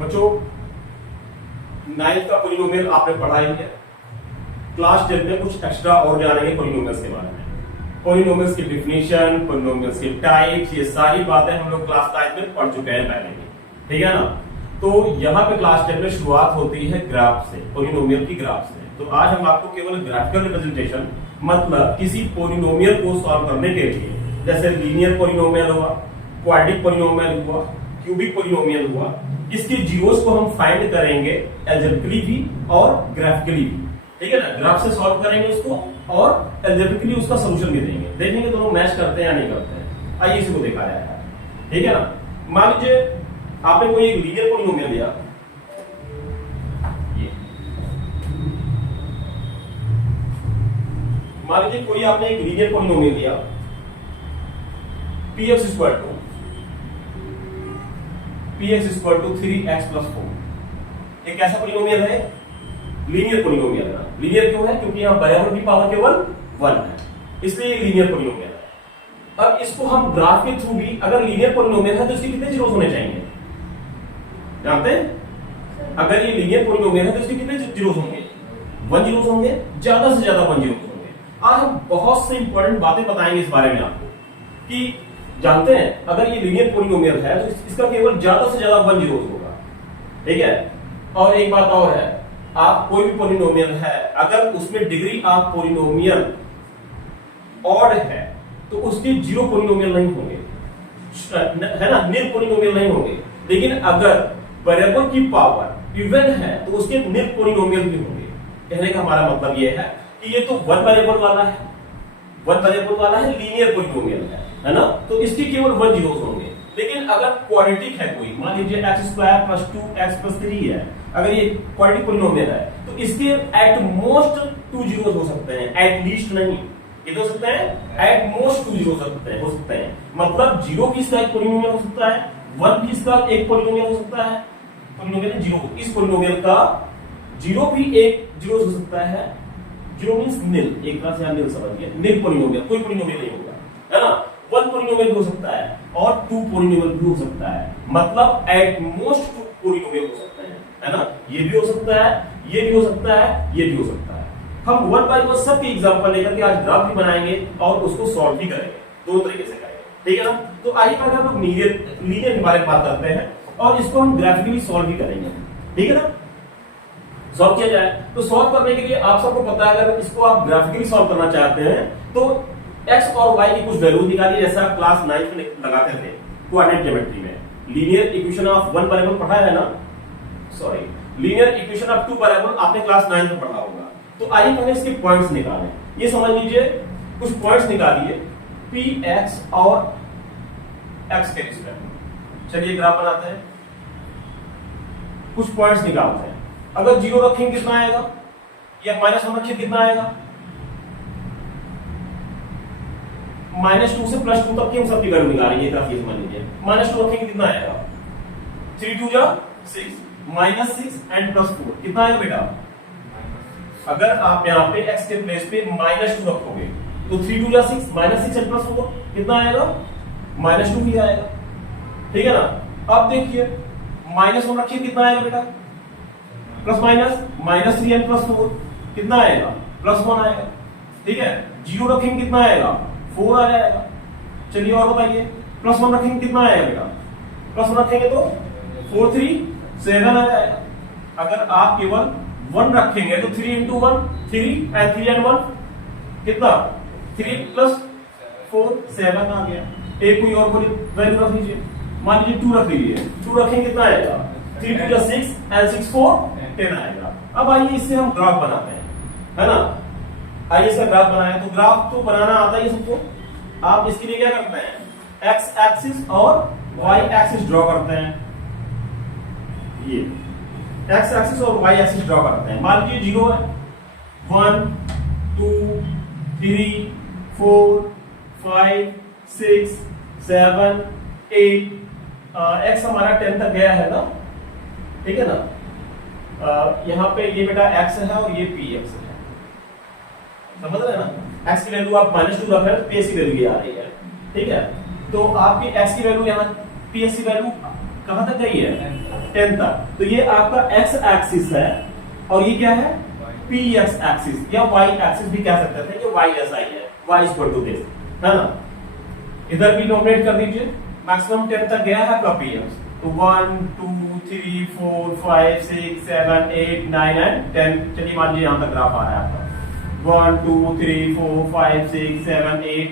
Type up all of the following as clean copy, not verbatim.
बच्चों 9th का polynomial आपने पढ़ा ही है। क्लास 10 में कुछ एक्स्ट्रा और जानेंगे पॉलिनोमियल्स के बारे में। पॉलिनोमियल्स की डिफिनीशन, पॉलिनोमियल्स के टाइप्स, ये सारी बातें हम लोग क्लास 9 में पढ़ चुके हैं पहले ही, ठीक है ना। तो यहाँ पे क्लास 10 में शुरुआत होती है ग्राफ से, पॉलिनोमियल की ग्राफ से। तो आज हम आपको केवल ग्राफिकल रिप्रेजेंटेशन, मतलब किसी पॉलिनोमियल को सॉल्व करने के लिए, जैसे लीनियर पॉलिनोमियल हुआ, क्वाड्रेटिक पॉलिनोमियल हुआ, क्यूबिक पॉलिनोमियल हुआ, इसके जीरोस को हम फाइंड करेंगे अलजेब्रिकली भी और ग्राफिकली भी, ठीक है ना। ग्राफ से सॉल्व करेंगे उसको और अलजेब्रिकली उसका सॉल्यूशन भी देंगे, देखेंगे दोनों मैच करते हैं या नहीं करते हैं। आइए इसी को देखा जाए, ठीक है ना। मान लीजिए आपने कोई एक लीनियर पॉलिनोमियल लिया, मान लीजिए कोई आपने एक लीनियर पॉलिनोमियल लिया px equal to 3x plus 4। एक ऐसा पॉलिनोमियल है, लीनियर पॉलिनोमियल है। लीनियर क्यों है? क्योंकि यहां वेरिएबल की पावर केवल 1 है, इसलिए ये लीनियर पॉलिनोमियल है। अब इसको हम ग्राफ के थ्रू भी, अगर लीनियर पॉलिनोमियल है तो इसके कितने जीरोस होने चाहिए जानते हैं? अगर ये लीनियर पॉलिनोमियल है तो इसके कितने जीरोस होंगे? 1 जीरोस होंगे, ज्यादा से ज्यादा 1 जीरोस होंगे। आज हम बहुत से इंपॉर्टेंट बातें बताएंगे इस बारे में आपको कि जानते हैं अगर ये लीनियर पॉलिनोमियल है तो इसका केवल ज्यादा से ज्यादा 1 जीरोस होगा, ठीक है। और एक बात और है, आप कोई भी पॉलिनोमियल है, अगर उसमें डिग्री ऑफ पॉलिनोमियल ऑड है तो उसके जीरो पॉलिनोमियल नहीं होंगे, है ना, निल पॉलिनोमियल नहीं होंगे। लेकिन अगर वेरिएबल की पावर इवन है तो उसके निल पॉलिनोमियल भी होंगे। कहने का हमारा मतलब यह है कि ये तो 1 वेरिएबल वाला है, 1 वेरिएबल वाला है, लीनियर पॉलिनोमियल है ना, तो इसके केवल 1 जीरोस होंगे। लेकिन अगर क्वाड्रेटिक है कोई, मान लीजिए x² + 2x + 3 है, अगर ये क्वाड्रेटिक पॉलिनोमियल है तो इसके एट मोस्ट 2 जीरोस हो सकते हैं, एट लीस्ट नहीं। कितने हो सकते हैं? एट मोस्ट 2 जीरोस हो सकते हैं। मतलब 0 भी इसका एक पॉलिनोमियल हो सकता है, 1 भी इसका एक पॉलिनोमियल हो सकता है। पॉलिनोमियल 0, इस पॉलिनोमियल का 0 भी एक जीरोस हो सकता है। 0 मींस निल, एक तरह से आप निल समझिए, निल पॉलिनोमियल, कोई पॉलिनोमियल नहीं होगा, है ना। 1 पॉलिनोमियल भी हो सकता है और 2 पॉलिनोमियल भी हो सकता है, मतलब एट मोस्ट 2 पॉलिनोमियल हो सकते हैं, है ना। ये भी हो सकता है, ये भी हो सकता है, ये भी हो सकता है। हम 1 बाय 1 सब के एग्जांपल लेकर के आज ग्राफ भी बनाएंगे और उसको सॉल्व भी करेंगे, दो तरीके से करेंगे, ठीक है ना। तो आइए पहले हम लोग लीनियर के बारे में बात करते हैं और इसको हम ग्राफिकली सॉल्व भी करेंगे, ठीक है ना। सॉल्व किया जाए तो सॉल्व करने के लिए आप सबको पता है, अगर इसको आप ग्राफिकली सॉल्व करना चाहते हैं तो x और y की कुछ वैल्यू निकालिए, जैसा आप क्लास 9 में लगाते थे कोऑर्डिनेट ज्योमेट्री में। लीनियर इक्वेशन ऑफ 1 वेरिएबल पढ़ा है ना, sorry, linear equation of 2 variable आपने क्लास 9 में पढ़ा होगा। तो आइए पहले इसके पॉइंट्स निकालें। ये समझ लीजिए, कुछ पॉइंट्स निकालिए px और x के रिस्पेक्ट। चलिए ग्राफ बनाते हैं, कुछ पॉइंट्स निकालते हैं। अगर 0 रखेंगे कितना आएगा, या -1 रखेंगे कितना आएगा? -2 से +2 तक की हम सबकी वैल्यू निकालेंगे। एक तरफ ये समझ लीजिए, -2 रखेंगे कितना आएगा? 3 2 6, -6 एंड +4 कितना आएगा बेटा? अगर आप यहाँ पे x के प्लेस पे -2 रखोगे तो 3 2 6, -6 एंड +4 कितना आएगा? -2 ही आएगा, ठीक है ना। अब देखिए -1 रखिए कितना आएगा बेटा? प्लस माइनस -3 एंड +4 कितना आएगा? +1 आएगा, ठीक है। 0 रखेंगे कितना आएगा? 4 आ जाएगा। चलिए और बताइए, +1 रखेंगे कितना आएगा बेटा? +1 रखेंगे तो 4 3 7 आ जाएगा। अगर आप केवल 1 रखेंगे तो 3 × 1 3 एंड 3 एंड 1 कितना? 3 + 4 7 आ गया। एक कोई और वैल्यू रख लीजिए, मान लीजिए 2 रख लीजिए। 2 रखेंगे कितना आएगा? 3 2 6 एंड 6 4 10 आएगा। अब आइए इससे हम ग्राफ बनाते हैं, है ना। आइए इसका ग्राफ बनाएं। तो ग्राफ तो बनाना आता है सबको। आप इसके लिए क्या करते हैं? x एक्सिस और y एक्सिस ड्रॉ करते हैं। ये x एक्सिस और y एक्सिस ड्रॉ करते हैं। मान लीजिए 0 है, 1 2 3 4 5 6 7 8, x हमारा 10 तक गया है ना, ठीक है ना। यहाँ पे ये बेटा x है और ये px है, समझ रहे हैं ना। x की वैल्यू आप -2 रख रहे हैं तो px की वैल्यू आ रही है, ठीक है। तो आपकी x की वैल्यू यहाँ px की वैल्यू कहां तक गई है? 10 तक, तो ये आपका x एक्सिस है और ये क्या है p x एक्सिस या y एक्सिस भी कह सकते थे, ये y जैसा ही है, y इक्वल टू दिस, है ना। इधर भी नोटेट कर दीजिए, मैक्सिमम 10 तक गया है आपका p x, तो 1 2 3 4 5 6 7 8 9 एंड 10। चलिए मान लीजिए यहां तक ग्राफ आ रहा है आपका 1 2 3 4 5 6 7 8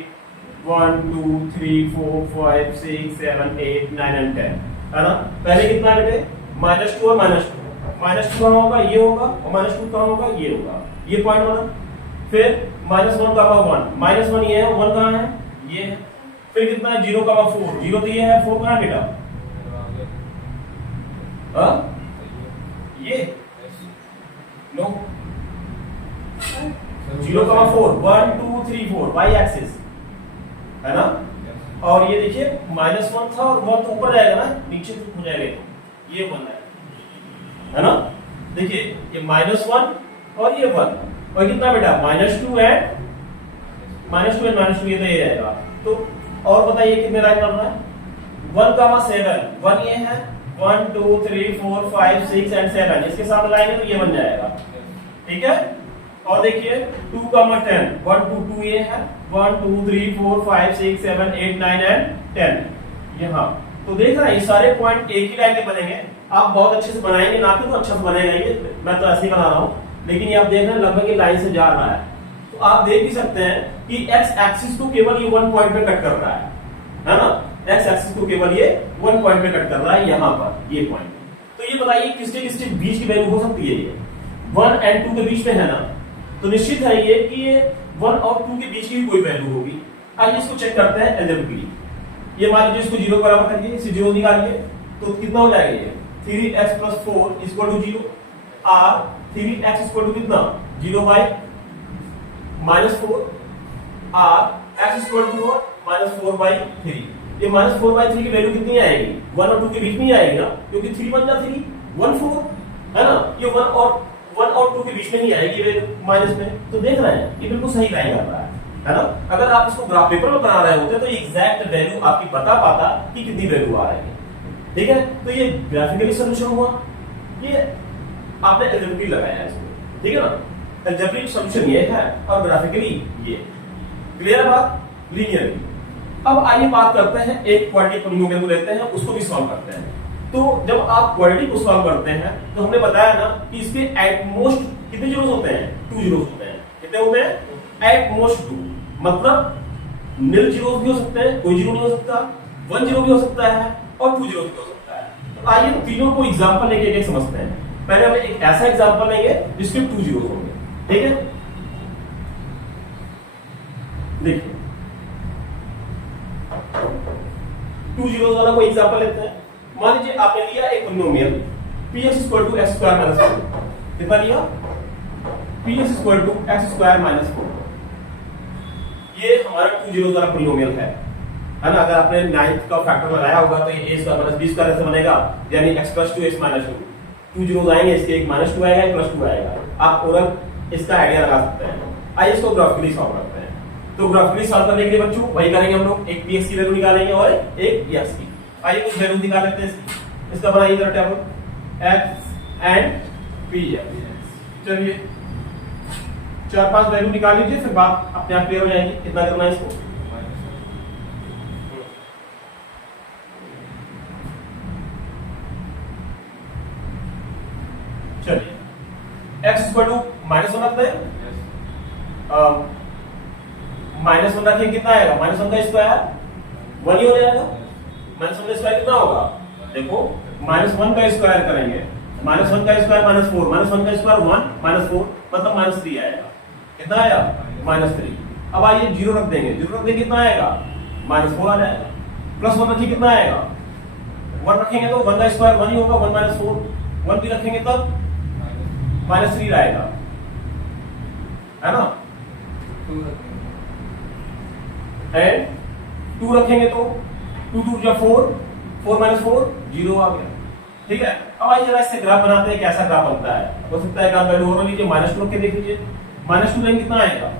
1 2 3 4 5 6 7 8 9 एंड 10, है ना। पहले कितना बेटे -2 और -2, -2 कहां होगा, ये होगा, और -2 कहां होगा, ये होगा, ये पॉइंट बना। फिर -1 का 1, -1 ये है, 1 कहां है, ये है। फिर कितना है 0 का 4, 0 तो ये है, 4 कहां है बेटा, हाँ ये नो 0 का 4, 1 2 3 4 y एक्सिस, है ना। और ये देखिए -1 था और 1 तो ऊपर जाएगा ना, नीचे हो जाएगा, ये 1 है ना। देखिए ये -1 और ये 1, और कितना बेटा -2 एंड -2 ये तो ये रहेगा। तो और बताइए कितने लाइन करना है, 1 का 7, 1 ये है, 1 2 3 4 5 6 एंड 7, इसके साथ लाइन है तो ये बन जाएगा, ठीक है। और देखिए 2 का 10, 1 2 2 ये है, 1 2 3 4 5 6 7 8 9 एंड 10 यहाँ। तो देख रहे हैं ये सारे पॉइंट एक ही लाइन में बनेंगे। आप बहुत अच्छे से बनाएंगे ना, तो अच्छा से बनेगा ये, मैं तो ऐसे ही बना रहा हूँ, लेकिन ये आप देख रहे हैं लगभग ये लाइन से जा रहा है। तो आप देख भी सकते हैं कि एक्स एक्सिस को केवल ये 1 पॉइंट पे कट कर रहा है ना। एक्स एक्सिस को केवल ये 1 पॉइंट पे कट कर रहा है, यहाँ पर ये पॉइंट। तो ये बताइए किसके बीच की वैल्यू हो सकती है, ये 1 एंड 2 के बीच में है ना, तो निश्चित है ये कि ये 1 और 2 के बीच की कोई वैल्यू होगी। आइए इसको चेक करते हैं एल्जेब्रिकली। ये मान लीजिए इसको 0 बराबर करिए, इसे 0 निकालिए, तो कितना हो जाएगा ये 3x + 4 = 0, और 3x = कितना 0/-4, और x = -4/3। ये -4/3 की वैल्यू कितनी आएगी, 1 और 2 के बीच में ही आएगी ना, क्योंकि 3 1 जा 3 1 4, है ना। ये 1 और 2 के बीच में ही आएगी वैल्यू माइनस में। तो देख रहे हैं ये बिल्कुल सही लाइन कर रहा है ना। अगर आप इसको ग्राफ पेपर में बना रहे होते तो एग्जैक्ट वैल्यू आपकी बता पाता कि कितनी वैल्यू आ रही है, ठीक है। तो ये ग्राफिकली सॉल्यूशन हुआ, ये आपने एल्जेब्रिकली लगाया है इसको, ठीक है ना। एल्जेब्रिक सॉल्यूशन ये है और ग्राफिकली ये, क्लियर है बात। लीनियरली अब आइए बात करते हैं एक क्वाड्रेटिक पॉलिनोमियल को लेते हैं, उसको भी सॉल्व करते हैं। तो जब आप क्वाड्रेटिक को सॉल्व करते हैं तो हमने बताया ना कि इसके एट मोस्ट कितने जीरोस होते हैं, 2 जीरोस होते हैं। कितने होते हैं, एट मोस्ट 2, मतलब नील जीरोस भी हो सकते हैं, कोई जीरो नहीं हो सकता, 1 जीरो भी हो सकता है और 2 जीरो भी हो सकता है। तो आइए तीनों को एग्जांपल लेके एक समझते हैं। पहले हम एक ऐसा एग्जांपल लेंगे जिसके 2 जीरोस होंगे, ठीक है। देखिए 2 जीरोस वाला कोई एग्जांपल लेते हैं। मान लीजिए आपने लिया एक पॉलिनोमियल px = x² - 4, कितना लिया, px = x² - 4। ये हमारा 2 जीरोस वाला पॉलिनोमियल है ना। अगर आपने 9th का फैक्टर लगाया होगा तो ये a² - b² ऐसे बनेगा, यानी x + 2 x - 2। 2 जीरोस आएंगे, इसके एक -2 आएगा, एक +2 आएगा। आप ओरल इसका आइडिया लगा सकते हैं। आइए इसको ग्राफिकली सॉल्व करते हैं। तो ग्राफिकली सॉल्व करने के लिए बच्चों वही करेंगे हम लोग, एक px की वैल्यू निकालेंगे और एक x की। आइए कुछ वैल्यू निकाल लेते हैं इसका, बनाइए जरा टेबल x एंड p। चलिए 4-5 वैल्यू निकाल लीजिए, फिर बात अपने आप क्लियर हो जाएगी कितना करना है इसको। चलिए x = -1 रखते हैं, -1 रखें, कितना आएगा, -1 का स्क्वायर 1 ही हो जाएगा। -1 का स्क्वायर कितना होगा, देखो -1 का स्क्वायर करेंगे, -1 का स्क्वायर -4, -1 का स्क्वायर 1 -4 मतलब -3 आएगा। कितना आया, -3। अब आइए 0 रख देंगे, 0 रख देंगे कितना आएगा, -4 आ जाएगा। +1 रखिए कितना आएगा, 1 रखेंगे तो 1 का स्क्वायर 1 ही होगा, 1 - 4, 1 भी रखेंगे तब -3 आएगा, है ना। एंड 2 रखेंगे तो 2 2 जा 4, 4 - 4 0 आ गया, ठीक है। अब आइए जरा इससे ग्राफ बनाते हैं, कैसा ग्राफ बनता है। हो सकता है ग्राफ वैल्यू और लीजिए, -2 रख के देख लीजिए, -2 लेंगे कितना आएगा।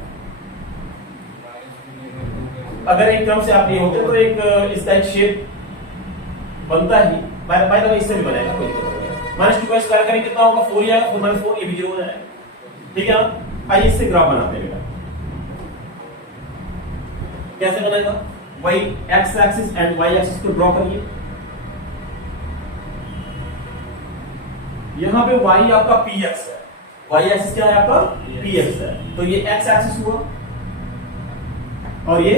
अगर एक क्रम से आप नहीं होते तो एक इसका एक शेप बनता ही बाय द वे इससे भी बनेगा, कोई दिक्कत नहीं है। माइनस 2 का स्क्वायर करेंगे कितना होगा 4 ही आएगा, 4 माइनस 4 ये भी 0 हो जाएगा। ठीक है ना, आइए इससे ग्राफ बनाते हैं बेटा। कैसे बनेगा, y x axis and y axis को ड्रॉ करिए। यहां पे y आपका px है, y एक्सिस क्या है आपका px है, तो ये x एक्सिस हुआ और ये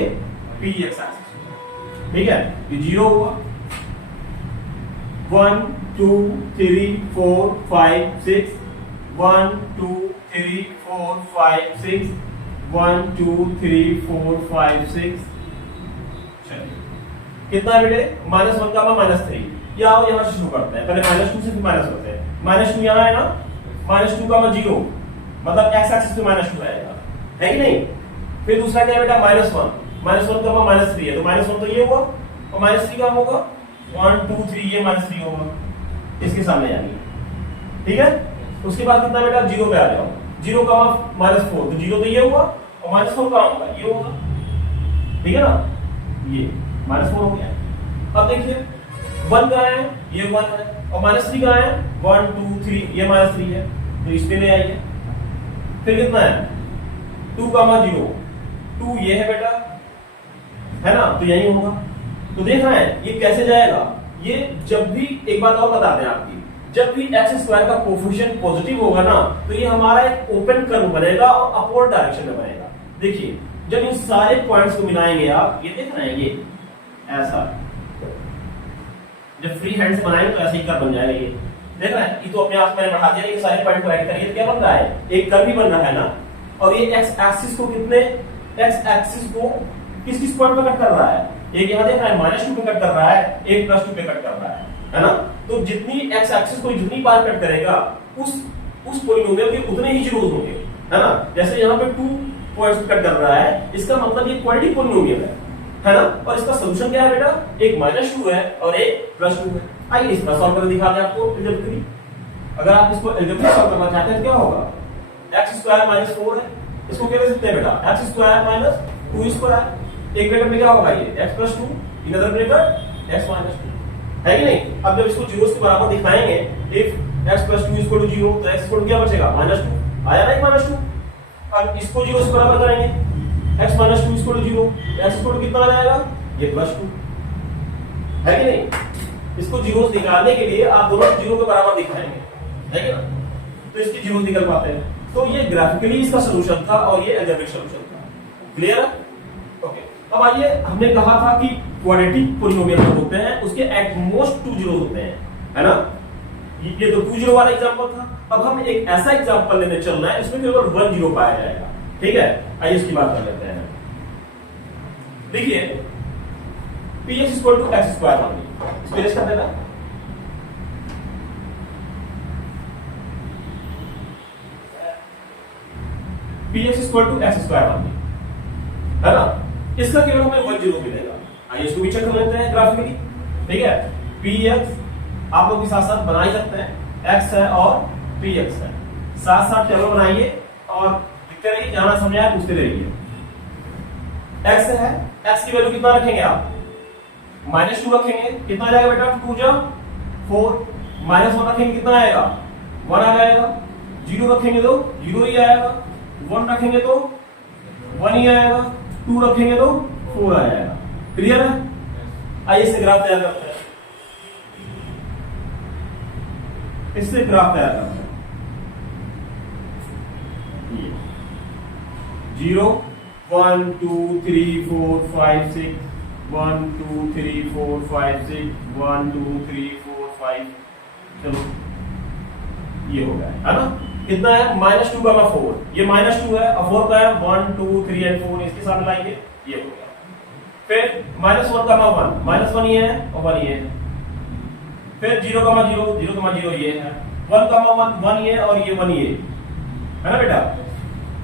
px एक्सिस हुआ। ठीक है, ये 0 हुआ, 1 2 3 4 5 6 1 2 3 4 5 6 1 2 3 4 5 6। कितना है बेटे, -1 का -3। ये आओ यहां से शुरू करते हैं, पहले -2 से फिर माइनस करते हैं। -2 यहां है ना, -2 का -0 मतलब x एक्सिस पे -2 आएगा, है कि नहीं। फिर दूसरा क्या है बेटा, -1 का -3 है, तो -1 तो ये हुआ और -3 का होगा 1 2 3, ये -3 होगा इसके सामने यानी। ठीक है, उसके बाद कितना बेटा 0 पे आ जाओ, 0 का -4, तो 0 तो ये हुआ और -4 का होगा ये होगा। ठीक है ना, ये -4 हो गया। अब देखिए 1 का है, ये 1 है और -3 का है 1 2 3, ये -3 है, तो इस पे ले आइए। फिर कितना है 2 का -0, 2 ये है बेटा, है ना, तो यही होगा। तो देख रहे हैं ये कैसे जाएगा, ये जब भी, एक बात और बताते हैं आपकी, जब भी एक्स स्क्वायर का कोफिशिएंट पॉजिटिव होगा ना, तो ये हमारा एक ओपन कर्व बनेगा और अपवर्ड डायरेक्शन में बनेगा। देखिए जब इन सारे पॉइंट्स को मिलाएंगे आप, ये देख रहे हैं ये ऐसा, जब फ्री हैंड से बनाएंगे तो ऐसे ही कर्व बन जाएगा। ये देख रहे हैं, ये तो अपने आप में बढ़ा दिया, ये सारे पॉइंट को ऐड करिए, क्या बन रहा है, एक कर्व ही बन रहा है ना। और ये एक्स एक्सिस को किस किस पॉइंट पे कट कर रहा है, एक यहाँ देख रहा है -2 पे कट कर रहा है, एक +2 पे कट कर रहा है ना। तो जितनी एक्स एक्सिस को जितनी बार कट करेगा उस पॉलिनोमियल के उतने ही जीरोस होंगे, है ना। जैसे यहाँ पे 2 पॉइंट्स कट कर रहा है, इसका मतलब ये क्वाड्रेटिक पॉलिनोमियल है ना। और इसका सॉल्यूशन क्या है बेटा, एक -2 है और एक +2 है। आइए इसका सॉल्व करके दिखाते हैं आपको एल्जेब्रिकली। अगर आप इसको एल्जेब्रिकली सॉल्व करना चाहते हैं तो क्या होगा, x² -4 है, इसको क्या लिख सकते हैं बेटा, x² - 2²। एक ब्रैकेट में क्या होगा, ये x + 2, in other bracket x - 2, है कि नहीं। अब जब इसको जीरोस के बराबर दिखाएंगे, इफ x + 2 = 0, तो x = क्या बचेगा, -2 आया ना, -2। अब इसको जीरो से बराबर करेंगे, x - 2 = 0, x = कितना आ जाएगा, ये +2, है कि नहीं। इसको जीरोस निकालने के लिए आप दोनों जीरो के बराबर दिखाएंगे, है कि ना, तो इसके जीरोस निकल पाते हैं। तो ये ग्राफिकली इसका सॉल्यूशन था और ये अलजेब्रिक सॉल्यूशन था। क्लियर है, ओके। अब आइए, हमने कहा था कि क्वाड्रेटिक पॉलिनोमियल जो होते हैं उसके एट मोस्ट 2 जीरो होते हैं, है ना। ये तो 2 जीरो वाला एग्जांपल था। अब हम एक ऐसा एग्जांपल लेने चल रहे हैं इसमें केवल 1 जीरो पाया जाएगा। ठीक है, आइए इसकी बात कर लेते हैं। देखिए px = x² होगी, इसको रेस कर देना। px = x² होगी, है ना। इसका केवल हमें 1 जीरो मिलेगा। आइए इसको भी चेक कर लेते हैं ग्राफिकली। ठीक है, px आप लोग के साथ साथ बना ही सकते हैं, x है और px है, साथ साथ टेबल बनाइए और लिखते रहिए, जहां समझ आए पूछते रहिए। x है, x की वैल्यू कितना रखेंगे आप, -2 रखेंगे, कितना आ जाएगा बेटा, 2 × 4, -1 रखेंगे कितना आएगा, 1 आ जाएगा। 0 रखेंगे तो 0 ही आएगा, 1 रखेंगे तो 1 ही आएगा, 2 रखेंगे तो 4 आ जाएगा। क्लियर है, आइए इससे ग्राफ तैयार करते हैं। इससे ग्राफ तैयार करते हैं। 0 1 2 3 4 5 6 1 2 3 4 5 6 1 2 3 4 5, चलो ये हो गया, है ना। कितना है, -2 का 4, ये -2 है और 4 का है 1 2 3 और 4, इसके साथ लाएंगे, ये हो गया। फिर -1 का 1, -1 ये है और 1 ये है। फिर 0 का 0, 0 का 0 ये है, 1 का 1 ये और ये 1 ये है ना बेटा।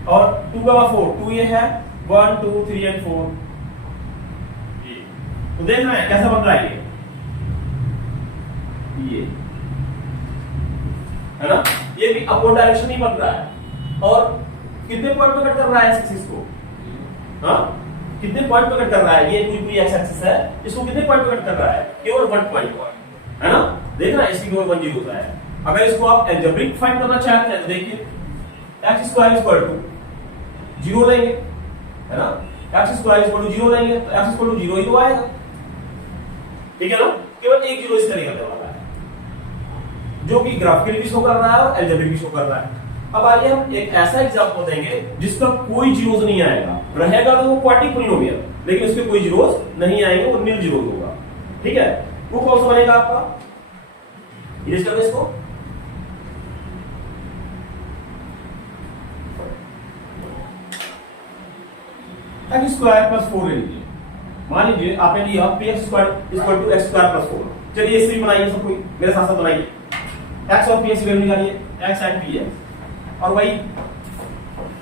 और 2 का 4, 2 ये है, 1 2 3 और 4। तो देख रहे हैं कैसा बन रहा है ये है ना, ये भी अपवर्ड डायरेक्शन ही बन रहा है। और कितने पॉइंट पे कट कर रहा है एक्सिस को, हाँ कितने पॉइंट पे कट कर रहा है, ये पूरी एक्स एक्सिस है, इसको कितने पॉइंट पे कट कर रहा है, केवल 1 पॉइंट पर। है ना, देखना इसकी केवल 1 जीरो होता है। अगर इसको आप एल्जेब्रिक फाइंड करना चाहते हैं तो देखिए x स्क्वायर इक्वल टू 0 लेंगे, है ना, x स्क्वायर इक्वल टू 0 लेंगे तो x इक्वल टू 0 ही तो आएगा, ठीक है ना, केवल एक जीरो इसका निकलने वाला है जो कि ग्राफिकली भी शो कर रहा है और एल्जेब्रिक भी शो कर रहा है। अब आइए हम एक ऐसा एग्जांपल देंगे जिसका कोई जीरोस नहीं आएगा, रहेगा तो वो क्वाड्रेटिक पॉलिनोमियल, लेकिन उसके कोई जीरोस नहीं आएंगे, वो नील जीरो होगा, ठीक है। वो कौन सा बनेगा आपका, इरेज कर दो इसको, x स्क्वायर प्लस 4 ले लीजिए। मान लीजिए आपने लिया px square equal to x square plus 4। चलिए इसे भी बनाइए, सब कोई मेरे साथ साथ बनाइए। x और px की वैल्यू निकालिए, x एंड px, और वही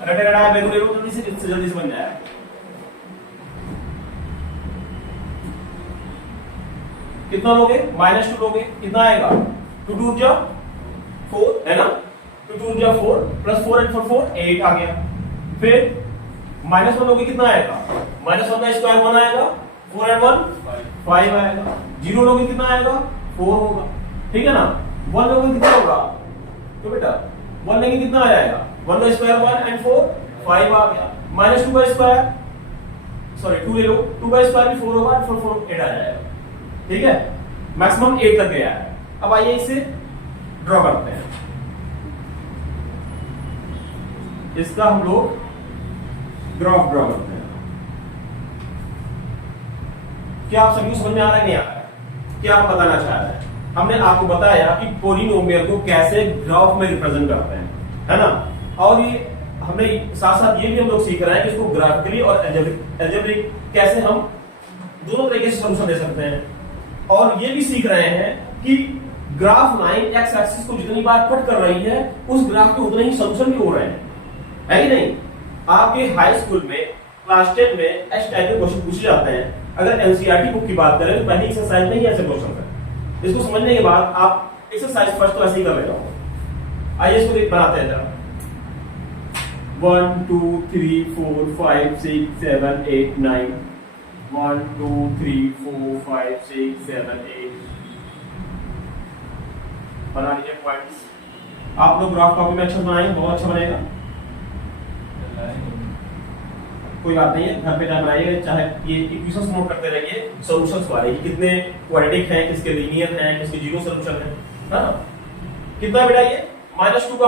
रटे रटा वैल्यू ले लो, जल्दी से बन जाएगा। कितना लोगे, -2 लोगे, कितना आएगा, 2 2 जा 4, है ना, 2 2 जा 4 प्लस 4 एंड 4 8 आ गया। फिर -1 लोगे, कितना आएगा, -1 का स्क्वायर 1 आएगा, 4 एंड 1 5 आएगा। 0 लोगे कितना आएगा, 4 होगा, ठीक है ना। 1 लोगे कितना होगा, तो बेटा 1 लेंगे कितना आ जाएगा, 1 का स्क्वायर 1 एंड 4 5 आ गया। -2 का स्क्वायर, सॉरी 2 ले लो, 2 का स्क्वायर भी 4 होगा, 4 4 8 आ जाएगा, ठीक है। मैक्सिमम 8 तक गया है। अब आइए इसे ड्रॉ करते हैं। इसका हम लोग ग्राफ ड्रॉ करते हैं। क्या आप सभी समझ में आ रहा है, नहीं आ रहा है, क्या आप बताना चाह रहे हैं। हमने आपको बताया कि पॉलिनोमियल को कैसे ग्राफ में रिप्रेजेंट करते हैं, है ना, और ये हमने साथ साथ ये भी हम लोग सीख रहे हैं कि इसको ग्राफिकली और एल्जेब्रिक कैसे हम दोनों तरीके से सॉल्यूशन दे सकते हैं। और ये भी सीख रहे हैं कि ग्राफ लाइन एक्स एक्सिस को जितनी बार कट कर रही है उस ग्राफ के उतने ही सॉल्यूशन भी हो रहे हैं, है ही नहीं। आपके हाई स्कूल में क्लास 10 में एस टाइप के क्वेश्चन पूछे जाते हैं। अगर एनसीईआरटी बुक की बात करें तो पहली एक्सरसाइज में ही ऐसे क्वेश्चन है। इसको समझने के बाद आप एक्सरसाइज फर्स्ट तो ऐसे ही कर लेगा। आइए इसको बनाते हैं जरा। 1 2 3 4 5 6 7 8 9 1 2 3 4 5 6 7 8 बना लीजिए पॉइंट्स। आप लोग ग्राफ कॉपी में अच्छा बनाएंगे, बहुत अच्छा बनेगा, कोई बात नहीं है, घर पे टाइम बनाइए, चाहे ये इक्वेशंस नोट करते रहिए, सॉल्यूशंस वाले कि कितने क्वाड्रेटिक हैं, किसके लीनियर हैं, किसके जीरो सॉल्यूशन है ना। कितना बेटा ये -2 का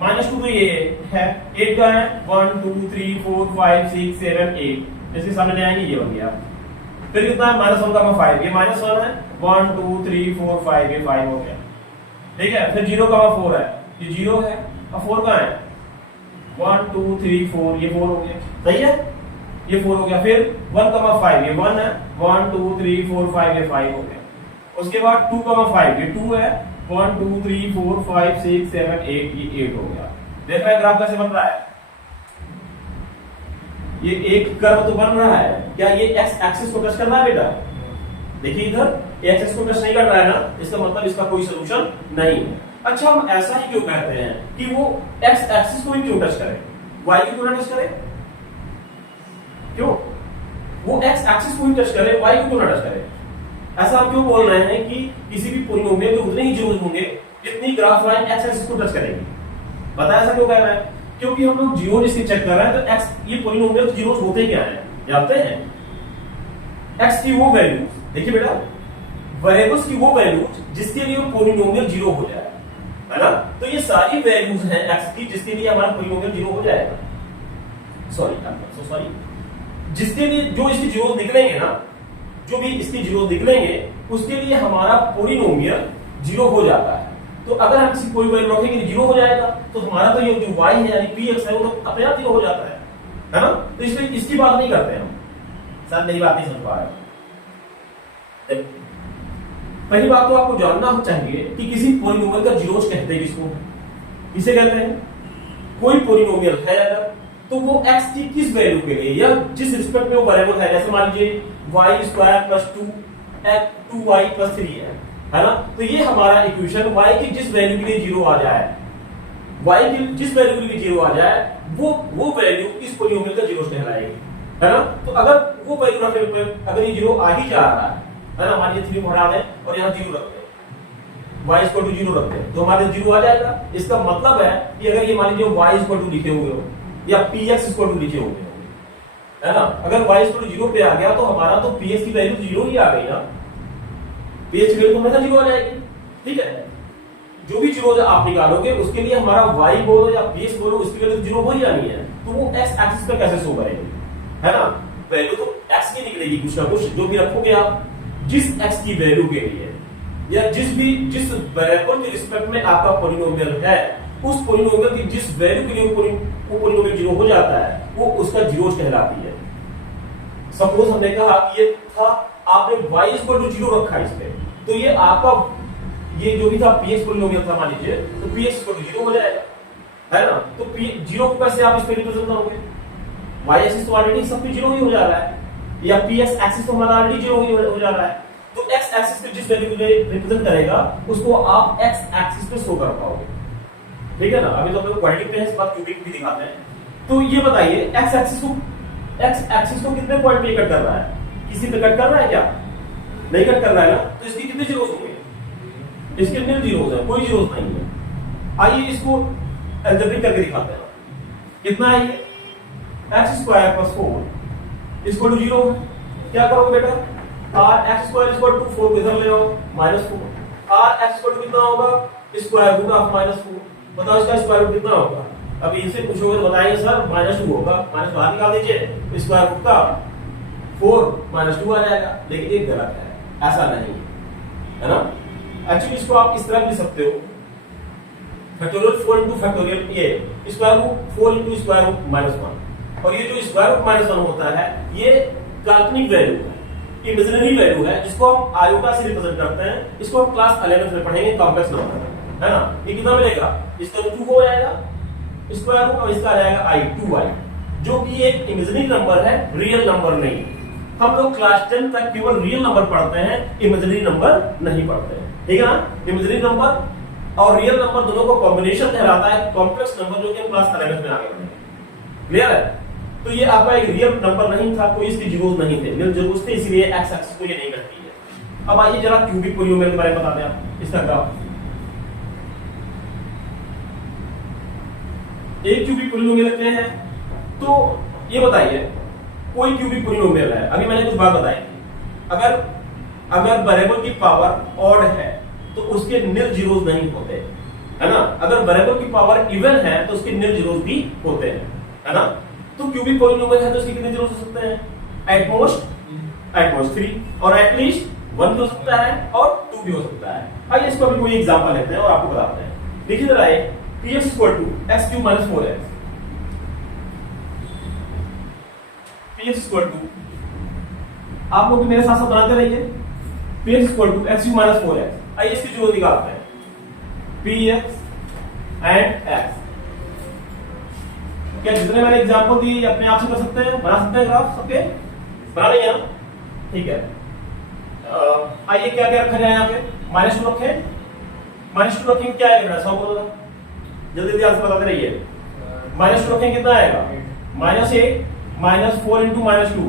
-2 तो ये है, 8 का है 1 2 3 4 5 6 7 8, इसके सामने ले आएंगे, ये बन गया। फिर कितना है -1 का 5, ये -1 है, 1 2 3 4 5, ये 5 हो गया, ठीक है। फिर 0 का 4 है, ये 0 है, अब 4 का है 1 2 3 4, ये 4 हो गया, सही है, ये 4 हो गया। फिर 1 का 5, ये 1 है, 1 2 3 4 5, ये 5 हो गया। उसके बाद 2 का 5, ये 2 है, 1 2 3 4 5 6 7 8, ये 8 हो गया। देख रहे हैं ग्राफ कैसे बन रहा है, ये एक कर्व तो बन रहा है। क्या ये एक्स एक्सिस को टच कर रहा है बेटा, देखिए इधर एक्सिस को टच नहीं कर रहा है ना, इसका मतलब इसका कोई सोल्यूशन नहीं है। अच्छा, हम ऐसा ही क्यों कहते हैं कि वो एक्स एक्सिस को ही क्यों टच करे, वाई को क्यों ना टच करे, क्यों वो एक्स एक्सिस को ही टच करे, वाई को क्यों ना टच करे। ऐसा हम क्यों बोल रहे हैं कि किसी भी पॉलिनोमियल के उतने ही जीरोस होंगे जितनी ग्राफ लाइन एक्स एक्सिस को टच करेगी। पता है ऐसा क्यों कह रहे हैं, क्योंकि हम लोग जीरो जिसकी चेक कर रहे हैं तो एक्स, ये पॉलिनोमियल जीरोस होते क्या है जानते हैं। एक्स की वो वैल्यू, देखिए बेटा, वेरिएबल्स की वो वैल्यू जिसके लिए पॉलिनोमियल जीरो हो जाए, है ना। तो ये सारी वैल्यूज हैं एक्स की जिसके लिए हमारा पॉलिनोमियल जीरो हो जाएगा। सॉरी, जिसके लिए जो इसके जीरो निकलेंगे ना, जो भी इसके जीरो निकलेंगे उसके लिए हमारा पॉलिनोमियल जीरो हो जाता है। तो अगर हम किसी कोई वैल्यू रखेंगे जीरो हो जाएगा, तो हमारा तो ये जो y है यानी px है वो तो अपने आप जीरो हो जाता है ना। तो इसलिए इसकी बात नहीं करते हम। सर मेरी बात नहीं समझ पा रहे। पहली बात तो आपको जानना चाहिए कि किसी पॉलिनोमियल का जीरोस कहते हैं किसको, किसे कहते हैं। कोई पॉलिनोमियल है अगर, तो वो x की किस वैल्यू के लिए या जिस रिस्पेक्ट में वो वेरिएबल है, जैसे मान लीजिए y² + 2y + 3 है ना। तो ये हमारा इक्वेशन y की जिस वैल्यू के लिए जीरो आ जाए, y की जिस वैल्यू के लिए जीरो आ जाए वो वैल्यू इस पॉलिनोमियल का जीरो कहलाएगी, है ना। तो अगर वो वैल्यू रखने पे अगर ये जीरो आ ही जा रहा है ना, मान लीजिए 3 को हटा दें और यहाँ 0 रख दें, y इक्वल टू 0 रखते हैं तो हमारे 0 आ जाएगा। इसका मतलब है कि अगर ये मान लीजिए y इक्वल टू लिखे हुए हो या px इक्वल टू लिखे हुए हो, है ना, अगर y इक्वल टू 0 पे आ गया तो हमारा तो px की वैल्यू 0 ही आ गई ना, px की वैल्यू तो हमेशा 0 आ जाएगी। ठीक है, जो भी 0 आप निकालोगे उसके लिए हमारा y बोलो या px बोलो उसकी वैल्यू 0 हो ही आनी है, तो वो x एक्सिस पे कैसे शो करेगी, है ना, वैल्यू तो x की निकलेगी कुछ ना कुछ, जो भी रखोगे आप जिस x की वैल्यू के लिए या जिस वेरिएबल के रिस्पेक्ट में आपका पॉलिनोमियल है उस पॉलिनोमियल की जिस वैल्यू के लिए वो पॉलिनोमियल 0 हो जाता है वो उसका जीरोस कहलाती है। सपोज हमने कहा ये था, आपने y इक्वल टू 0 रखा इस पे, तो ये आपका ये जो भी था px पॉलिनोमियल था मान लीजिए, तो px इक्वल टू 0 हो जाएगा, है ना। तो 0 को कैसे आप इस पे रिप्रेजेंट करोगे, y एक्सिस तो ऑलरेडी सब पे 0 ही हो जा रहा है, या px एक्सिस तो हमारा ऑलरेडी 0 ही हो जा रहा है, तो x एक्सिस पे जिस वैल्यू को रिप्रेजेंट करेगा उसको आप x एक्सिस पे शो कर पाओगे। ठीक है ना, अभी तो हम लोग क्वाड्रेटिक पे हैं, इस बार क्यूबिक भी दिखाते हैं। तो ये बताइए x एक्सिस को कितने पॉइंट पे कट कर रहा है, किसी पे कट कर रहा है क्या, नहीं कट कर रहा है ना, तो इसकी कितने जीरोस होंगे, इसके कितने जीरोस हैं, कोई जीरोस नहीं है। आइए इसको अलजेब्रिक करके दिखाते हैं, कितना है ये x square plus 4 equal to 0, क्या करोगे बेटा, r x square equal to 4 इधर ले आओ -4, r x इक्वल टू कितना होगा, स्क्वायर रूट ऑफ -4, बताओ इसका स्क्वायर रूट कितना होगा। अभी इनसे पूछोगे तो बताएंगे सर -2 होगा, माइनस बाहर निकाल दीजिए, स्क्वायर रूट का 4 -2 आ जाएगा, लेकिन ये गलत है, ऐसा नहीं है ना। एक्चुअली इसको आप इस तरह भी लिख सकते हो, फैक्टोरियल 4 इंटू फैक्टोरियल ये square root 4 into square root -1, और ये जो स्क्वायर रूट -1 होता है ये काल्पनिक वैल्यू है, इमेजिनरी वैल्यू है, जिसको हम आयोटा से रिप्रेजेंट करते हैं। इसको हम क्लास 11 में पढ़ेंगे, कॉम्प्लेक्स नंबर है ना। ये कितना मिलेगा, इसका 2 हो जाएगा स्क्वायर रूट और इसका आ जाएगा i 2i, जो कि एक इमेजिनरी नंबर है, रियल नंबर नहीं। हम लोग क्लास 10 तक केवल रियल नंबर पढ़ते हैं, इमेजिनरी नंबर नहीं पढ़ते हैं, ठीक है ना। इमेजिनरी नंबर और रियल नंबर दोनों को कॉम्बिनेशन कहलाता है कॉम्प्लेक्स नंबर, जो कि हम क्लास 11 में आगे बढ़ेंगे। क्लियर है, तो ये आपका एक रियल नंबर नहीं था, कोई इसके जीरोस नहीं थे, नल जीरोस थे, इसलिए एक्स एक्सिस को ये नहीं करती है। अब आइए जरा क्यूबिक पॉलिनोमियल के बारे में बताते हैं आप, इसका ग्राफ। एक क्यूबिक पॉलिनोमियल लेते हैं, तो ये बताइए कोई क्यूबिक पॉलिनोमियल है, अभी मैंने कुछ बात बताई, अगर वेरिएबल की पावर ऑड है तो उसके निल जीरोस नहीं होते, है ना। अगर वेरिएबल की पावर इवन है तो उसके निल जीरोस भी होते हैं, है ना। तो क्यूबिक पॉलिनोमियल है तो इसके कितने जीरोस हो सकते हैं, एटमोस्ट 3, और एटलीस्ट 1 भी हो सकता है और 2 भी हो सकता है। आइए इसको अभी कोई एग्जांपल लेते हैं और आपको बताते हैं। देखिए जरा px equal to x cube minus 4x, px equal to, आप लोग मेरे साथ साथ बनाते रहिए, px equal to x cube minus 4x। आइए इसकी जो निकालते हैं, px एंड x, क्या जितने मैंने एग्जांपल दिए अपने आप से कर सकते हैं, बना सकते हैं ग्राफ सबके, बना लेंगे ना, ठीक है। आइए क्या क्या रखा जाए यहाँ पे, -2 रखें, -2 रखेंगे, क्या आएगा बेटा, 100 जल्दी जल्दी आंसर बताते रहिए। -2 रखेंगे कितना आएगा, -8 -4 इंटू -2,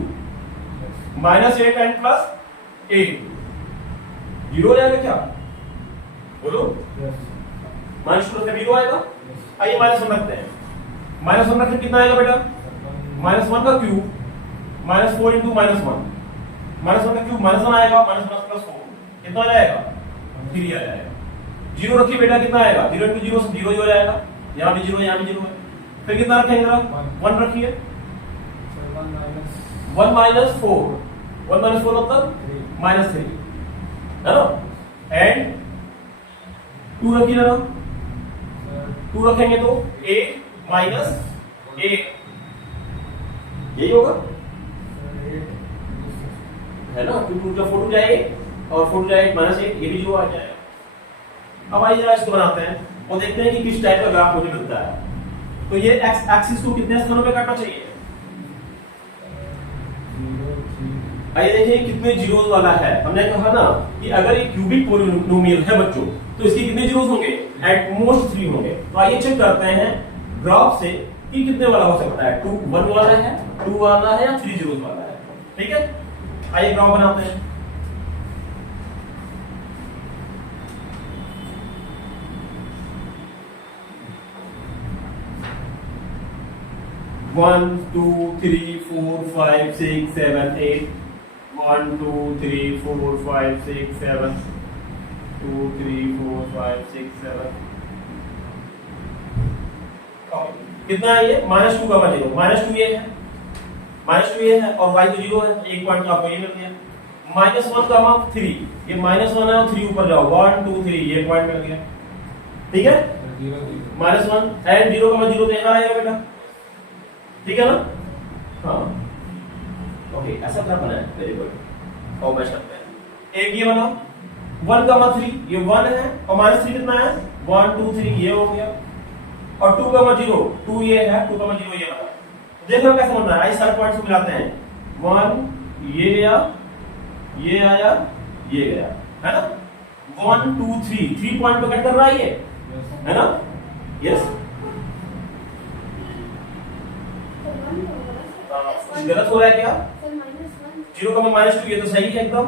-8 एंड +8, 0 हो जाएगा क्या, बोलो, -2 रखते 0 आएगा। आइए -1 रखते हैं, -1 रखते कितना आएगा बेटा, -1 का क्यूब -4 इंटू -1, -1 का क्यूब -1 आएगा, -1 + 4 कितना आ जाएगा, 3 आ जाएगा। 0 रखिए बेटा, कितना आएगा, 0 इंटू 0 0 ही हो जाएगा, यहाँ भी 0 यहाँ भी 0 है, फिर कितना रखेंगे जरा, 1 रखिए, 1 - 4, 1 - 4 मतलब -3, है ना, एंड 2 रखिए जरा, 2 रखेंगे तो 8 - 8, यही होगा, है ना, 2 का 4 जाएगा और 4 जाएगा -8, ये भी 0 आ जाएगा। अब आइए जरा इसको बनाते हैं और देखते हैं कि किस टाइप का ग्राफ मुझे मिलता है। तो ये एक्स एक्सिस को कितने स्थानों पे काटना चाहिए, आइए देखिए कितने जीरोस वाला है। हमने कहा ना कि अगर ये क्यूबिक पॉलिनोमियल है बच्चों, तो इसके कितने जीरोस होंगे, एट मोस्ट 3 होंगे। तो आइए चेक करते हैं ग्राफ से कि कितने वाला हो सकता है, 2 1 वाला है, 2 वाला है या 3 जीरोस वाला है, ठीक है। आइए ग्राफ बनाते हैं। 1 2 3 4 5 6 7 8 1 2 3 4 5 6 7 2 3 4 5 6 7 कितना है ये -2 का 0 -2 ये है -2 ये है और y तो 0 है, एक पॉइंट तो आपको ये मिल गया। -1 का 3 ये -1 है और 3 ऊपर जाओ 1 2 3 ये पॉइंट मिल गया, ठीक है। -1 एंड 0 का 0 तो यहाँ आएगा बेटा, ठीक है ना। हाँ ओके, ऐसा क्या बना है, वेरी गुड। और मैच करते हैं, एक ये बनाओ 1 का 3 ये 1 है और -3 कितना है 1 2 3 ये हो गया और 2 का 0 2 ये है 2 का 0 ये बना। देखो कैसे बनना है, सारे पॉइंट्स को मिलाते हैं 1 ये गया ये आया ये गया, है ना। 1 2 3 पॉइंट पे कट कर रहा है ये, है ना। यस कुछ गलत हो रहा है क्या, 0 का -2 ये तो सही है एकदम,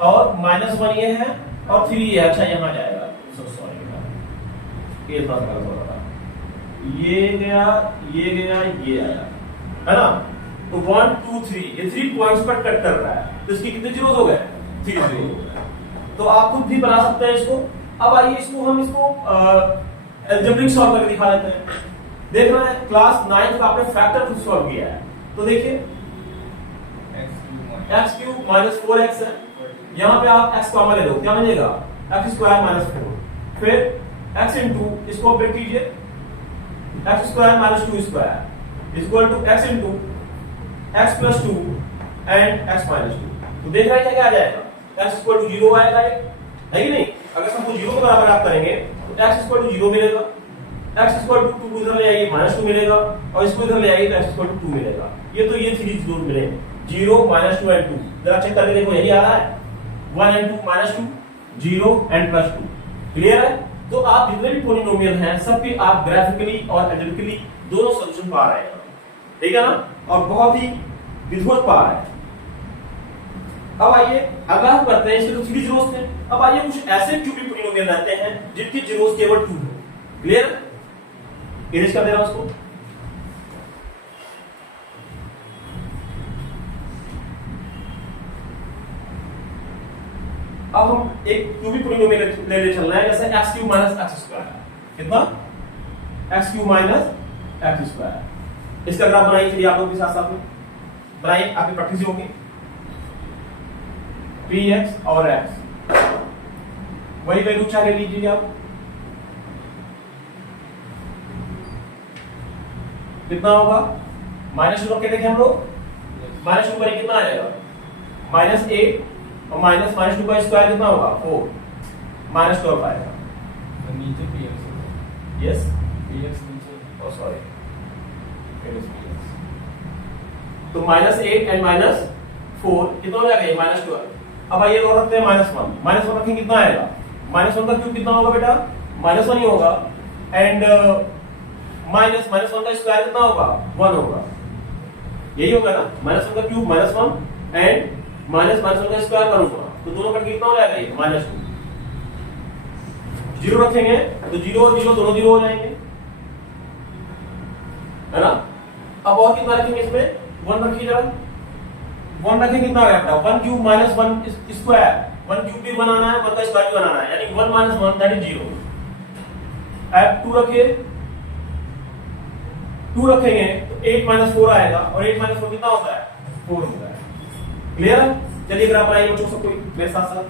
और -1 ये है और 3 ये, अच्छा यहाँ जाएगा, सॉरी ये थोड़ा सा गलत हो रहा था, ये गया ये गया ये आया, है ना। तो 1 2 3 ये 3 पॉइंट्स पर कट कर रहा है, तो इसकी कितने जीरोस हो गए 3 जीरो हो गए। तो आप खुद भी बना सकते हैं इसको। अब आइए इसको हम अलजेब्रिक सॉल्व करके दिखा देते हैं। देख रहे हैं क्लास 9 का आपने फैक्टर खुद सॉल्व किया है, तो देखिए x³ - 4x है, यहां पे आप x कॉमन ले लो, क्या मिलेगा x² - 4, फिर x इनटू इसको ब्रेक कीजिए x² - 2² equal to x into x + 2 and x - 2। तो देख रहे हैं क्या आ जाएगा, x = 0 आएगा, है कि नहीं। अगर सबको 0 के बराबर आप करेंगे तो x = 0 मिलेगा, x = 2 इधर ले आइए -2 मिलेगा और इसको इधर ले आइए तो x = 2 मिलेगा। ये तो ये 3 जरूर मिले 0 -2 एंड 2, जरा चेक करके देखो यही आ रहा है 1 एंड 2 -2 0 एंड +2, क्लियर है। तो आप जितने भी पॉलिनोमियल हैं सबके आप ग्राफिकली और अलजेब्रिकली दोनों सॉल्यूशन पा रहे हैं, ठीक है ना, और बहुत ही विधुवत पा रहे हैं। अब आइए अगर हम करते हैं, इसके तो 3 जीरोस थे, अब आइए कुछ ऐसे क्यूबिक पॉलिनोमियल रहते हैं जिनके जीरोस केवल 2 हो, क्लियर। इरेज कर दे रहा हूं उसको। अब हम एक क्यूबिक पॉलिनोमियल ले चल रहे हैं, जैसे x³ - x², कितना x³ - x²। इसका ग्राफ बनाइए चलिए आप लोग के साथ साथ में बनाइए, आपकी प्रैक्टिस होगी। px और x वही वैल्यू चाहे लीजिए आप, कितना होगा -2 के देखें हम लोग, -2 पर कितना आएगा -8 और -2 का स्क्वायर कितना होगा 4 -12 आएगा नीचे px यस px नीचे, ओ सॉरी तो -8 एंड -4 कितना हो जाएगा ये -12। अब आइए और रखते हैं -1 रखेंगे कितना आएगा, -1 का क्यूब कितना होगा बेटा -1 ही होगा एंड -1 का स्क्वायर कितना होगा 1 होगा, यही होगा ना। -1 का क्यूब -1 एंड -1 का स्क्वायर 1 होगा, तो दोनों का कितना हो जाएगा ये -2। 0 रखेंगे तो 0 और 0 दोनों 0 हो जाएंगे, है ना। अब और कितना रखेंगे इसमें 1 रखिए जरा, 1 रखेंगे कितना आ गया 1³ - 1 स्क्वायर, 1³ भी बनाना है 1 का स्क्वायर भी बनाना है, यानी 1 - 1 दैट इज 0। अब 2 रखिए, 2 रखेंगे तो 8 - 4 आएगा और 8 - 4 कितना होता है 4 होता है, क्लियर है। चलिए ग्राफ बनाइए बच्चों सबको मेरे साथ साथ।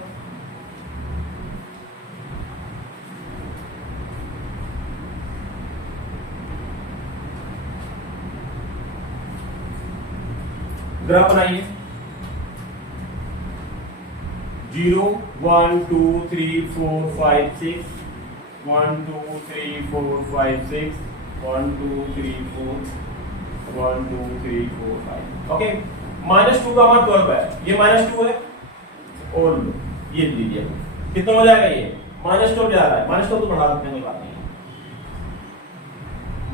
ग्राफ बनाइए 0 1 2 3 4 5 6 1 2 3 4 5 6 1 2 3 4 1 2 3 4 5 ओके। -2 का मान 12 है, ये -2 है और ये लीजिए कितना हो जाएगा ये -12 जा रहा है, -12 तो बढ़ा सकते हैं कोई बात नहीं।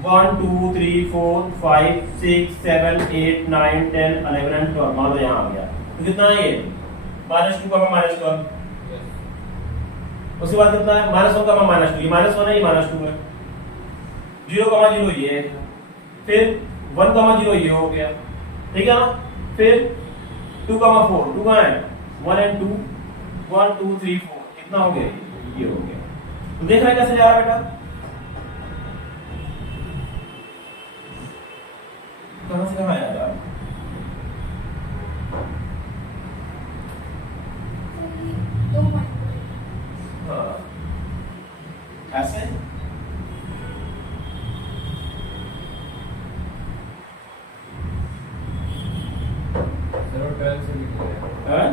1 2 3 4 5 6 7 8 9 10 11 एंड 12 मान लो यहाँ आ गया, तो कितना है ये -2 का मान -12, उसके बाद कितना है -1 का मान -2, ये -1 है ये -2 है, 0 का मान 0 ये है, फिर 1,0 ये हो गया, ठीक है ना। फिर 2,4 2 कहाँ है, 1 and 2 1 2 3 4 कितना हो गया, ये हो गया। तो देख रहे हैं कैसे जा रहा है बेटा, कहां से कहां आया यार, हाँ ऐसे सर 12 से लिख रहे हैं।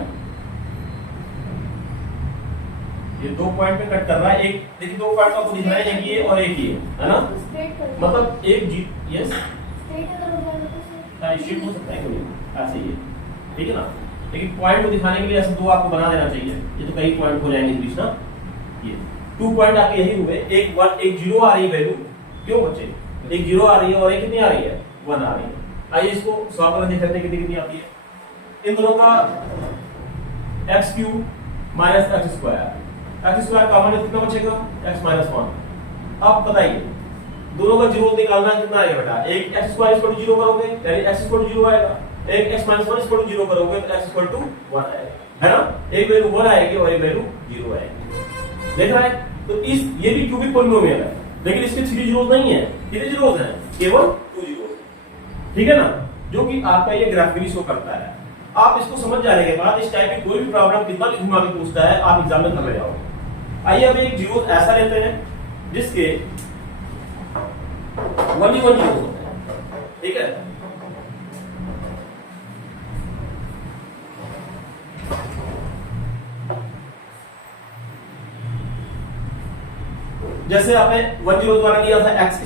ये 2 पॉइंट पे कट कर रहा है, एक देखिए 2 पॉइंट आपको दिख रहा है, एक ये और एक ये, है ना। मतलब एक जी यस शिफ्ट हो सकता है कोई ऐसे ही, ठीक है ना। लेकिन पॉइंट को दिखाने के लिए ऐसे 2 आपको बना देना चाहिए, ये तो कई पॉइंट हो जाएंगे बीच ना। ये 2 पॉइंट आपके यही हुए, एक 1 एक 0 आ रही है वैल्यू, क्यों बच्चे, एक 0 आ रही है और एक कितनी आ रही है, 1 आ रही है। आइए इसको सॉल्व करके देखते हैं कितनी आती है। इन दोनों का x³ माइनस x² कॉमन है, कितना बचेगा x माइनस 1। अब बताइए दोनों का जीरो निकालना कितना आएगा बेटा, एक x² 0 करोगे यानी x 0 आएगा, एक x माइनस 1 0 करोगे तो x 1 आएगा, है ना। एक वैल्यू 1 आएगी और एक वैल्यू 0 आएगी, देख रहा है। तो इस ये भी क्यूबिक पॉलिनोमियल है, लेकिन इसके 3 जीरोस नहीं है, कितने जीरोस हैं, केवल 2 जीरोस, ठीक है ना, जो कि आपका ये ग्राफिकली शो करता है। आप इसको समझ जाने के बाद इस टाइप की कोई भी प्रॉब्लम कितना भी घुमा के पूछता है आप एग्जाम में कर ले जाओगे। आइए अब एक जीरो ऐसा लेते हैं जिसके 1 ही 1 जीरो होते हैं, ठीक है। जैसे आपने 1 जीरो द्वारा किया था x²,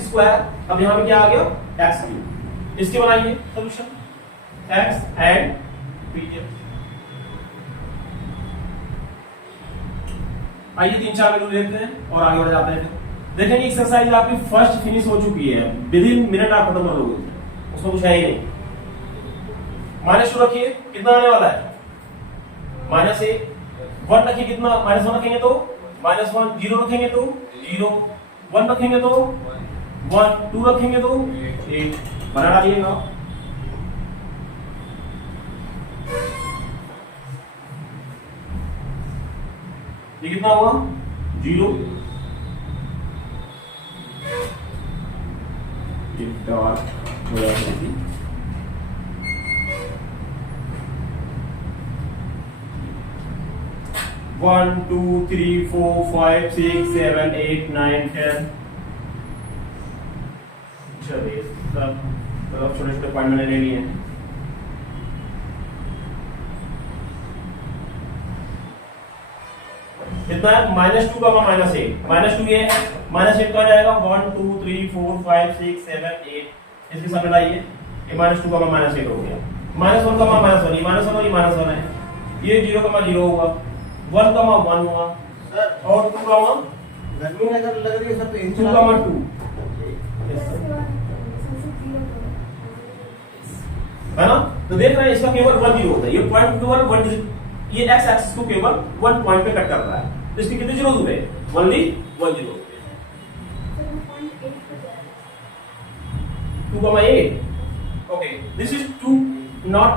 अब यहां पे क्या आ गया x³। इसके बनाइए सॉल्यूशन x एंड पीरियड। आइए 3-4 वैल्यू देखते हैं और आगे बढ़ जाते हैं। देखेंगे एक्सरसाइज आपकी फर्स्ट फिनिश हो चुकी है, विद इन मिनट आप खत्म कर लोगे, उसमें कुछ है ही नहीं। -2 रखिए, कितना आने वाला है, -1 1 रखिए, कितना -1 रखेंगे तो -1, 0 रखेंगे तो 0, 1 रखेंगे तो 1, 2 रखेंगे तो 8, बना डालिएगा। ये कितना हुआ 0, वन 2 3 4 5 6 7 8 9 10। चलिए सब छोटे छोटे पॉइंट मैंने ले लिए हैं। कितना है -2 का -8, -2 ये है, -8 कहाँ जाएगा 1 2 3 4 5 6 7 8, इसके साथ मिलाइए, ये -2 का -8 हो गया, -1 का -1, ये -1 और ये -1 है, ये 0 का 0 होगा, 1 का 1 हुआ सर, और 2 का गर्मी नजर लग रही है सर, तो 2 का 2, है ना। तो देख रहे हैं इसका केवल 1 जीरो होता है, ये पॉइंट केवल 1, ये x एक्सिस को केवल 1 पॉइंट पे कट कर रहा है, तो इसके कितने जीरो हुए, only 1 zero. 2,8, okay, this is 2 not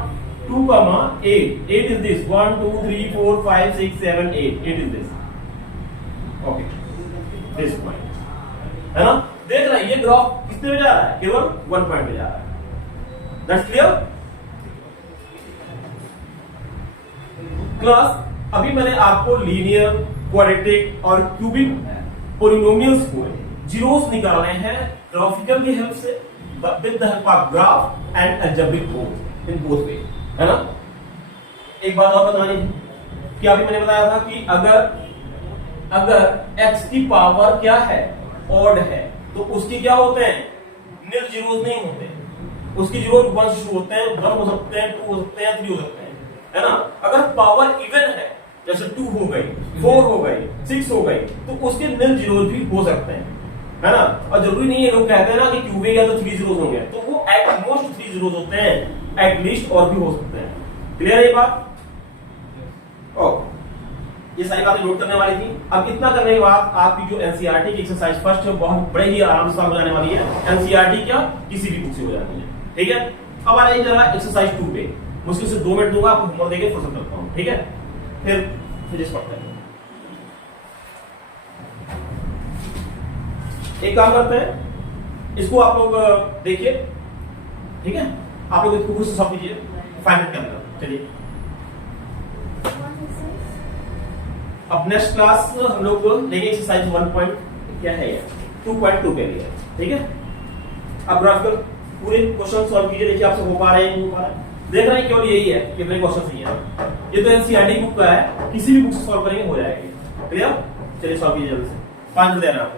2,8, 8 is this 1 2 3 4 5 6 7 8, 8 is this, okay, this point, है ना। देख रहे हैं ये ग्राफ कितने में जा रहा है, केवल 1 पॉइंट पे जा रहा है, दैट्स क्लियर क्लास। अभी मैंने आपको लीनियर, क्वाड्रेटिक और क्यूबिक पॉलिनोमियल्स को जीरोस निकालने हैं ग्राफिकल की हेल्प से, with the help of graph and algebraic both, in both way, है ना। एक बात और बतानी है कि अभी मैंने बताया था कि अगर x की पावर क्या है, ऑड है, तो उसके क्या होते हैं, निल जीरोस नहीं होते, उसके जीरो 1 से शुरू होते हैं, 1 हो सकते हैं, 2 हो सकते हैं, 3 हो सकते हैं, है ना। अगर पावर इवन है, जैसे 2 हो गई, 4 हो गई, 6 हो गई, तो उसके निल जीरो भी हो सकते हैं, है ना। और जरूरी नहीं है, लोग कहते हैं ना कि क्यूबिक या तो 3 जीरोस होंगे, तो वो एट मोस्ट 3 जीरोस होते हैं, एट लीस्ट और भी हो सकते हैं। क्लियर है ये बात, ओके। ये सारी बातें नोट करने वाली थी। अब इतना करने के बाद आपकी जो एनसीईआरटी की एक्सरसाइज फर्स्ट है बहुत बड़े ही आराम से हो जाने वाली है। एनसीईआरटी क्या, किसी भी बुक से हो जाती है, ठीक है, अब आ रही जरा एक्सरसाइज 2 पे। मुश्किल से 2 मिनट दूंगा आपको, होमवर्क देके फुर्सत करता हूं, ठीक है, फिर फिजिक्स पढ़ते हैं। एक काम करते हैं, इसको आप लोग देखिए, ठीक है, आप लोग इसको खुद से सॉल्व कीजिए 5 मिनट के अंदर। चलिए, अब नेक्स्ट क्लास हम लोग लेंगे एक्सरसाइज 1 पॉइंट क्या है ये 2.2 के लिए, ठीक है। अब ग्राफिकल पूरे क्वेश्चन सॉल्व कीजिए, देखिए आपसे हो पा रहे हैं नहीं हो पा रहा है। देख रहे हैं केवल यही है कि अपने क्वेश्चन सही है, ये तो एनसीईआरटी बुक का है, किसी भी बुक से सॉल्व करेंगे हो जाएगी। क्लियर, चलिए सॉल्व कीजिए जल्दी से, 5 मिनट दे रहा हूं।